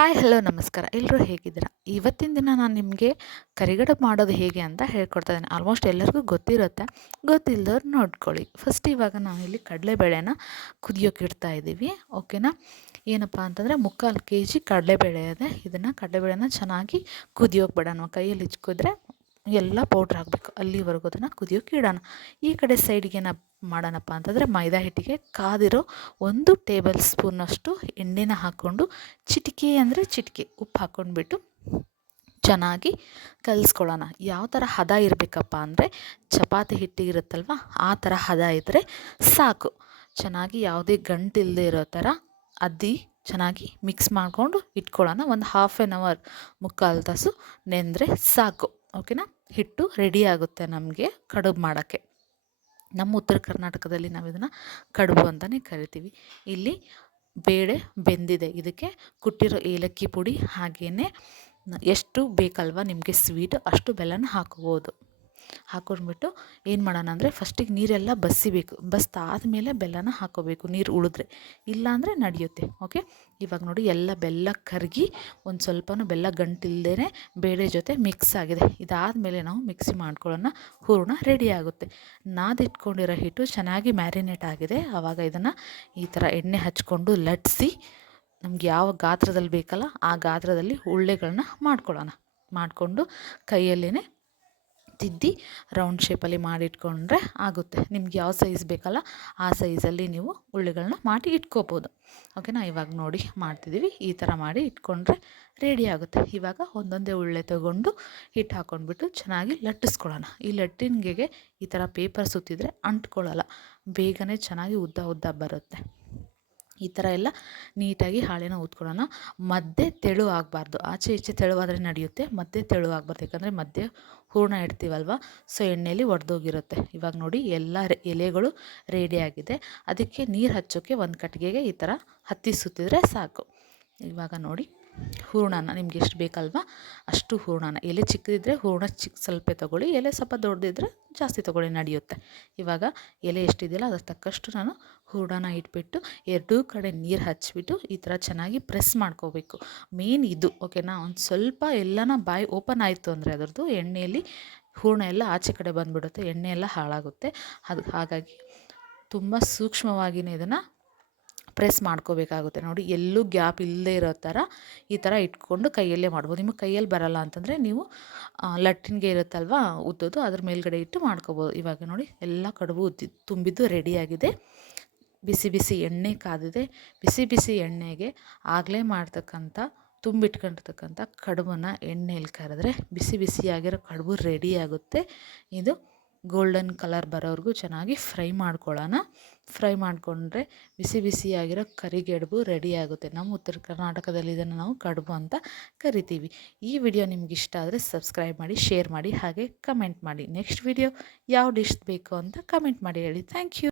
Hi, hello, ನಮಸ್ಕಾರ. ಎಲ್ಲರೂ ಹೇಗಿದ್ದೀರಾ? ಇವತ್ತಿನ ದಿನ ನಾನು ನಿಮಗೆ ಕರಿಗಡ ಮಾಡೋದು ಹೇಗೆ ಅಂತ ಹೇಳ್ಕೊಡ್ತಾ ಇದ್ದೀನಿ. ಆಲ್ಮೋಸ್ಟ್ ಎಲ್ಲರಿಗೂ ಗೊತ್ತಿರುತ್ತೆ. ಗೊತ್ತಿಲ್ಲದವ್ರು ನೋಡ್ಕೊಳ್ಳಿ. ಫಸ್ಟ್ ಇವಾಗ ನಾವು ಇಲ್ಲಿ ಕಡಲೆಬೇಳೆನ ಕುದಿಯೋಕೆ ಇಡ್ತಾ ಇದ್ದೀವಿ. ಓಕೆನಾ? ಏನಪ್ಪ ಅಂತಂದರೆ ಮುಕ್ಕಾಲು ಕೆ ಜಿ ಕಡಲೆಬೇಳೆ ಇದೆ. ಇದನ್ನು ಕಡಲೆಬೇಳೆನ ಚೆನ್ನಾಗಿ ಕುದಿಯೋಕೆ ಬಿಡೋಣ ಕೈಯಲ್ಲಿ ಇಚ್ಕಿದ್ರೆ ಎಲ್ಲ ಪೌಡ್ರ್ ಹಾಕಬೇಕು. ಅಲ್ಲಿವರೆಗೂ ಅದನ್ನು ಕುದಿಯೋಕೆ ಇಡೋಣ ಈ ಕಡೆ ಸೈಡಿಗೆ ಏನ ಮಾಡೋಣಪ್ಪ ಅಂತಂದರೆ ಮೈದಾ ಹಿಟ್ಟಿಗೆ ಕಾದಿರೋ ಒಂದು ಟೇಬಲ್ ಸ್ಪೂನಷ್ಟು ಎಣ್ಣೆನ ಹಾಕ್ಕೊಂಡು ಚಿಟಿಕೆ ಅಂದರೆ ಚಿಟಿಕೆ, ಉಪ್ಪು ಹಾಕ್ಕೊಂಡ್ಬಿಟ್ಟು ಚೆನ್ನಾಗಿ ಕಲಿಸ್ಕೊಳ್ಳೋಣ. ಯಾವ ಥರ ಹದ ಇರಬೇಕಪ್ಪ ಅಂದರೆ ಚಪಾತಿ ಹಿಟ್ಟಿಗಿರುತ್ತಲ್ವ ಆ ಥರ ಹದ ಇದ್ದರೆ ಸಾಕು. ಚೆನ್ನಾಗಿ ಯಾವುದೇ ಗಂಟಿಲ್ಲದೆ ಇರೋ ಥರ ಅದ್ದಿ ಚೆನ್ನಾಗಿ ಮಿಕ್ಸ್ ಮಾಡಿಕೊಂಡು ಇಟ್ಕೊಳ್ಳೋಣ. ಒಂದು ಹಾಫ್ ಆ್ಯನ್ ಅವರ್ ಮುಕ್ಕಾಲು ತಾಸು ನೆಂದರೆ ಸಾಕು. ಓಕೆನಾ? ಹಿಟ್ಟು ರೆಡಿ ಆಗುತ್ತೆ ನಮಗೆ ಕಡುಬು ಮಾಡೋಕ್ಕೆ. ನಮ್ಮ ಉತ್ತರ ಕರ್ನಾಟಕದಲ್ಲಿ ನಾವು ಇದನ್ನು ಕಡುಬು ಅಂತಲೇ ಕರಿತೀವಿ. ಇಲ್ಲಿ ಬೇಳೆ ಬೆಂದಿದೆ. ಇದಕ್ಕೆ ಕುಟ್ಟಿರೋ ಏಲಕ್ಕಿ ಪುಡಿ ಹಾಗೆಯೇ ಎಷ್ಟು ಬೇಕಲ್ವ ನಿಮಗೆ ಸ್ವೀಟ್ ಅಷ್ಟು ಬೆಲ್ಲನ ಹಾಕೋಬೋದು. ಹಾಕೊಂಡ್ಬಿಟ್ಟು ಏನು ಮಾಡೋಣ ಅಂದರೆ ಫಸ್ಟಿಗೆ ನೀರೆಲ್ಲ ಬಸಿಬೇಕು ಬಸ್ದಾದ್ಮೇಲೆ ಬೆಲ್ಲನ ಹಾಕೋಬೇಕು. ನೀರು ಉಳಿದ್ರೆ. ಇಲ್ಲಾಂದರೆ ನಡೆಯುತ್ತೆ. ಓಕೆ ಇವಾಗ ನೋಡಿ ಎಲ್ಲ ಬೆಲ್ಲ ಕರಗಿ ಒಂದು ಸ್ವಲ್ಪನೂ ಬೆಲ್ಲ ಗಂಟಿಲ್ದೇ ಬೇಳೆ ಜೊತೆ ಮಿಕ್ಸ್ ಆಗಿದೆ. ಇದಾದಮೇಲೆ ನಾವು ಮಿಕ್ಸಿ ಮಾಡ್ಕೊಳ್ಳೋಣ. ಹೂರಣ ರೆಡಿ ಆಗುತ್ತೆ. ನಾದಿಟ್ಕೊಂಡಿರೋ ಹಿಟ್ಟು ಚೆನ್ನಾಗಿ ಮ್ಯಾರಿನೇಟ್ ಆಗಿದೆ. ಆವಾಗ ಇದನ್ನು ಈ ಥರ ಎಣ್ಣೆ ಹಚ್ಕೊಂಡು ಲಟ್ಸಿ ನಮ್ಗೆ ಯಾವ ಗಾತ್ರದಲ್ಲಿ ಬೇಕಲ್ಲ ಆ ಗಾತ್ರದಲ್ಲಿ ಉಳ್ಳೆಗಳನ್ನ ಮಾಡ್ಕೊಳ್ಳೋಣ. ಮಾಡಿಕೊಂಡು ಕೈಯಲ್ಲೇ ತಿದ್ದಿ ರೌಂಡ್ ಶೇಪಲ್ಲಿ ಮಾಡಿಟ್ಕೊಂಡ್ರೆ ಆಗುತ್ತೆ. ನಿಮ್ಗೆ ಯಾವ ಸೈಜ್ ಬೇಕಲ್ಲ ಆ ಸೈಜಲ್ಲಿ ನೀವು ಉಳ್ಳಿಗಳನ್ನ ಮಾಡಿ ಇಟ್ಕೋಬೋದು. ಓಕೆನಾ ಇವಾಗ ನೋಡಿ ಮಾಡ್ತಿದ್ದೀವಿ ಈ ಥರ ಮಾಡಿ ಇಟ್ಕೊಂಡ್ರೆ ರೆಡಿ ಆಗುತ್ತೆ. ಇವಾಗ ಒಂದೊಂದೇ ಉಳ್ಳೆ ತಗೊಂಡು ಹಿಟ್ಟು ಹಾಕ್ಕೊಂಡ್ಬಿಟ್ಟು ಚೆನ್ನಾಗಿ ಲಟ್ಟಿಸ್ಕೊಳ್ಳೋಣ. ಈ ಲಟ್ಟಿನ್ಗೆ ಈ ಥರ ಪೇಪರ್ ಸುತ್ತಿದ್ರೆ ಅಂಟ್ಕೊಳ್ಳಲ್ಲ. ಬೇಗನೆ ಚೆನ್ನಾಗಿ ಉದ್ದ ಉದ್ದ ಬರುತ್ತೆ. ಈ ಥರ ಎಲ್ಲ ನೀಟಾಗಿ ಹಾಳೆನ ಊದ್ಕೊಳ್ಳೋಣ. ಮಧ್ಯೆ ತೆಳು ಆಗಬಾರ್ದು. ಆಚೆ ಈಚೆ ತೆಳುವಾದರೆ ನಡೆಯುತ್ತೆ. ಮಧ್ಯೆ ತೆಳು ಆಗಬಾರ್ದು. ಯಾಕಂದರೆ ಮಧ್ಯೆ ಹೂರ್ಣ ಇಡ್ತೀವಲ್ವ? ಸೊ ಎಣ್ಣೆಯಲ್ಲಿ ಒಡೆದೋಗಿರುತ್ತೆ. ಇವಾಗ ನೋಡಿ ಎಲ್ಲ ಎಲೆಗಳು ರೆಡಿಯಾಗಿದೆ ಅದಕ್ಕೆ ನೀರು ಹಚ್ಚೋಕ್ಕೆ ಒಂದು ಕಟ್ಟಿಗೆಗೆ ಈ ಥರ ಹತ್ತಿ ಸುತ್ತಿದ್ರೆ ಸಾಕು. ಇವಾಗ ನೋಡಿ. ಹೂರಣನ ನಿಮ್ಗೆ ಎಷ್ಟು ಬೇಕಲ್ವಾ ಅಷ್ಟು ಹೂರಣನ. ಎಲೆ ಚಿಕ್ಕದಿದ್ದರೆ ಹೂರ್ಣ ಚಿಕ್ಕ ಸ್ವಲ್ಪ ತೊಗೊಳ್ಳಿ, ಎಲೆ ಸ್ವಲ್ಪ ದೊಡ್ಡದಿದ್ದರೆ ಜಾಸ್ತಿ ತೊಗೊಳ್ಳಿ, ನಡೆಯುತ್ತೆ. ಇವಾಗ ಎಲೆ ಎಷ್ಟಿದೆಯಲ್ಲ ಅದಕ್ಕೆ ತಕ್ಕಷ್ಟು ನಾನು ಹೂರ್ಣನ ಇಟ್ಬಿಟ್ಟು ಎರಡೂ ಕಡೆ ನೀರು ಹಚ್ಬಿಟ್ಟು ಈ ಥರ ಚೆನ್ನಾಗಿ ಪ್ರೆಸ್ ಮಾಡ್ಕೋಬೇಕು. ಮೇನ್ ಇದು, ಓಕೆನಾ? ಒಂದು ಸ್ವಲ್ಪ ಎಲ್ಲನ ಬಾಯಿ ಓಪನ್ ಆಯಿತು ಅಂದರೆ ಅದರದ್ದು ಎಣ್ಣೆಯಲ್ಲಿ ಹೂರ್ಣ ಎಲ್ಲ ಆಚೆ ಕಡೆ ಬಂದುಬಿಡುತ್ತೆ, ಎಣ್ಣೆ ಎಲ್ಲ ಹಾಳಾಗುತ್ತೆ. ಅದು ಹಾಗಾಗಿ ತುಂಬ ಸೂಕ್ಷ್ಮವಾಗಿಯೇ ಇದನ್ನು ಪ್ರೆಸ್ ಮಾಡ್ಕೋಬೇಕಾಗುತ್ತೆ. ನೋಡಿ, ಎಲ್ಲೂ ಗ್ಯಾಪ್ ಇಲ್ಲದೇ ಇರೋ ಥರ ಈ ಥರ ಇಟ್ಕೊಂಡು ಕೈಯಲ್ಲೇ ಮಾಡ್ಬೋದು. ನಿಮಗೆ ಕೈಯಲ್ಲಿ ಬರಲ್ಲ ಅಂತಂದರೆ ನೀವು ಲಟ್ಟಿನ್ಗೆ ಇರುತ್ತಲ್ವ ಉದ್ದೋದು ಅದ್ರ ಮೇಲ್ಗಡೆ ಇಟ್ಟು ಮಾಡ್ಕೋಬೋದು. ಇವಾಗ ನೋಡಿ, ಎಲ್ಲ ಕಡುಬು ಉದ್ದಿ, ತುಂಬಿದ್ದು ರೆಡಿಯಾಗಿದೆ ಬಿಸಿ ಬಿಸಿ ಎಣ್ಣೆ ಕಾದಿದೆ. ಬಿಸಿ ಬಿಸಿ ಎಣ್ಣೆಗೆ ಆಗಲೇ ಮಾಡ್ತಕ್ಕಂಥ, ತುಂಬಿಟ್ಕೊಂಡಿರ್ತಕ್ಕಂಥ ಕಡುಬನ್ನು ಎಣ್ಣೆಯಲ್ಲಿ ಕರೆದ್ರೆ ಬಿಸಿ ಬಿಸಿಯಾಗಿರೋ ಕಡುಬು ರೆಡಿ ಆಗುತ್ತೆ. ಇದು ಗೋಲ್ಡನ್ ಕಲರ್ ಬರೋವರೆಗೂ ಚೆನ್ನಾಗಿ ಫ್ರೈ ಮಾಡ್ಕೊಳ್ಳೋಣ. ಫ್ರೈ ಮಾಡಿಕೊಂಡ್ರೆ ಬಿಸಿ ಬಿಸಿಯಾಗಿರೋ ಕರಿಗೆಡುಬು ರೆಡಿ ಆಗುತ್ತೆ. ನಮ್ಮ ಉತ್ತರ ಕರ್ನಾಟಕದಲ್ಲಿ ಇದನ್ನು ನಾವು ಕಡುಬು ಅಂತ ಕರಿತೀವಿ. ಈ ವಿಡಿಯೋ ನಿಮ್ಗೆ ಇಷ್ಟ ಆದರೆ ಸಬ್ಸ್ಕ್ರೈಬ್ ಮಾಡಿ ಶೇರ್ ಮಾಡಿ, ಹಾಗೆ ಕಮೆಂಟ್ ಮಾಡಿ. ನೆಕ್ಸ್ಟ್ ವಿಡಿಯೋ ಯಾವ ಡಿಶ್ ಬೇಕು ಅಂತ ಕಮೆಂಟ್ ಮಾಡಿ ಹೇಳಿ. Thank you